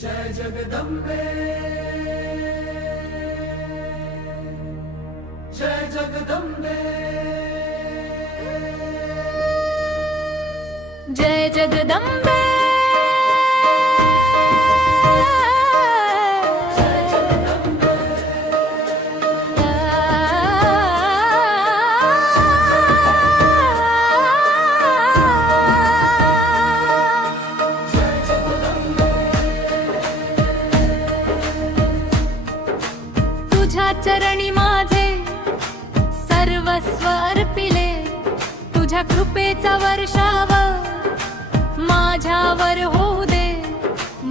जय जगदम्बे जय जगदम्बे जय जगदम्बे तुझ्या चरणी माझे सर्वस्व अर्पिले, तुझ्या कृपेचा वर्षाव माझ्यावर होऊ दे.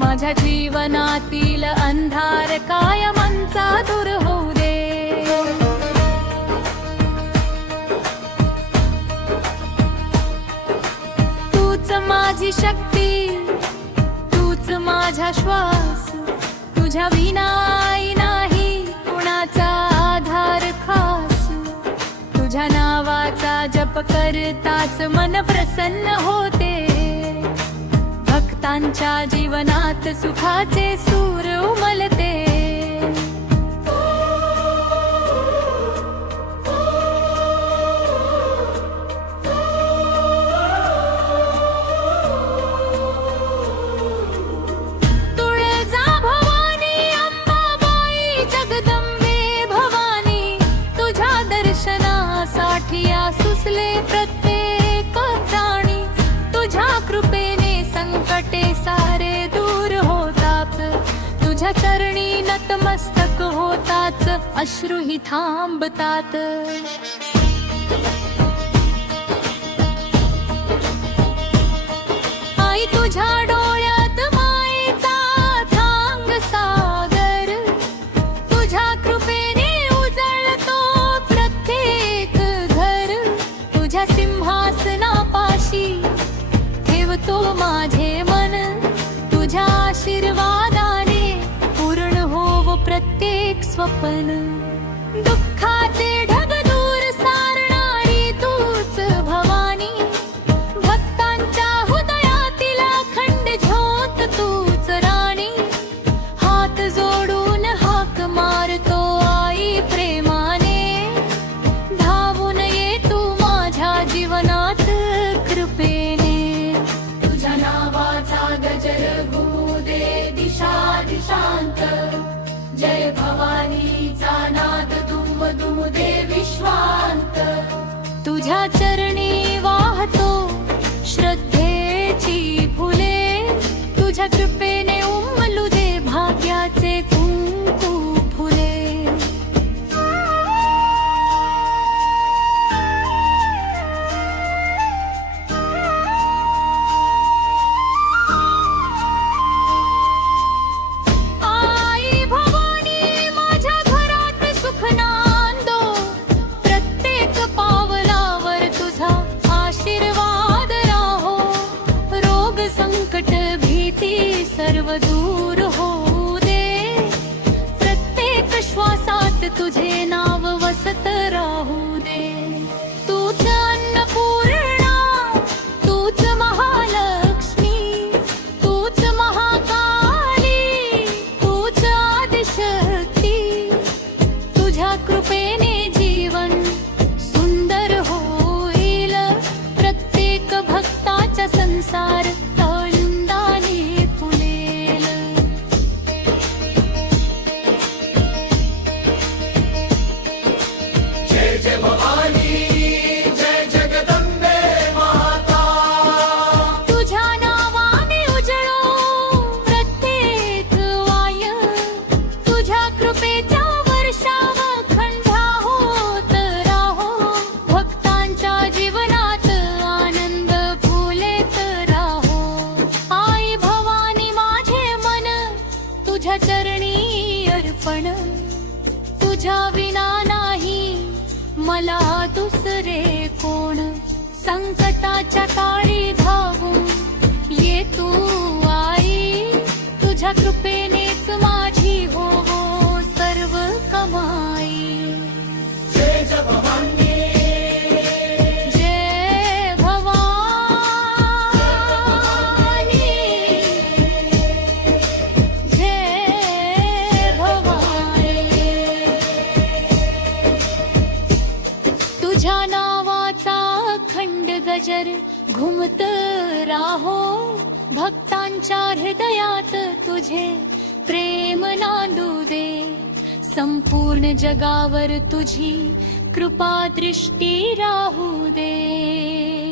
माझ्या जीवनातील अंधार कायमचा दूर होऊ दे. तूच माझी शक्ती, तूच माझा श्वास, तुझ्या विना नाही कुणाचा आधार खास. तुझ्या नावाचा जप करताच मन प्रसन्न होते. भक्तांच्या जीवनात सुखाचे सूर उमलते. तुळजा भवानी, अंबाबाई, जगदंबे भवानी, तुझ्या दर्शनासाठी सुसले प्रत्येक प्राणी. तुझ्या कृपेने संकटे सारे दूर होतात. तुझ्या चरणी नतमस्तक होताच अश्रूही थांबतात. आई तुझ्या डोळ्यात मायेचा थांग सागर. तुझ्या कृपेने उजळतो प्रत्येक घर. तुझ्या सिंहासनापाशी ठेवतो माझे मन. तुझ्या आशीर्वादाने पूर्ण होवो प्रत्येक स्वप्न. दुःखाचे ढग दूर सारणारी तूच भवानी. भक्तांच्या हृदयातील अखंड ज्योत तूच राणी. हात जोडून हाक मारतो आई प्रेमाने. धावून ये तू माझ्या जीवनात कृपेने. तुझ्या नावाचा गजर घुमू दे दिशा दिशांत. जय भवानीचा नाद दुम दुम दे विश्वांत. तुझ्या चरणी वाहतो श्रद्धेची फुले. तुझ्या कृपेने उमलू दे भाग्याचे कुंकू फुले. आई भवानी, माझ्या घरात सुख नांदो. प्रत्येक पावलावर तुझा आशीर्वाद राहो. रोग संकट भीती सर्व दूर होऊ दे. प्रत्येक श्वासात तुझे नाव वसत राहू दे. तूच अन्नपूर्णा, तूच महालक्ष्मी, तूच महाकाली, तूच आदिशक्ती. तुझ्या कृपेने जीवन सुंदर होईल. प्रत्येक भक्ताचा संसार आनंदाने फुलेल. जय जय भवानी जय जगदम्बे माता. तुझ्या नावाने उजळो प्रत्येक वाय. तुझ्या कृपेच्या वर्षाव खंडा होत राहो. भक्तांच्या जीवनात आनंद फुलेत राहो. आई भवानी, माझे मन तुझ्या चरणी अर्पण. तुझ्या विना नाही मला दुसरे कोण. संकटाच्या काळी धावून ये तू आई. तुझ्या कृपेनेच माझी होवो सर्व कमाई. जय जय भवानी जय भवानी. तुझ्या नावाचा खंड गजर घुमत राहो, भक्तांच्या हृदयात तुझे प्रेम नांदू दे, संपूर्ण जगावर तुझी कृपा दृष्टी राहू दे.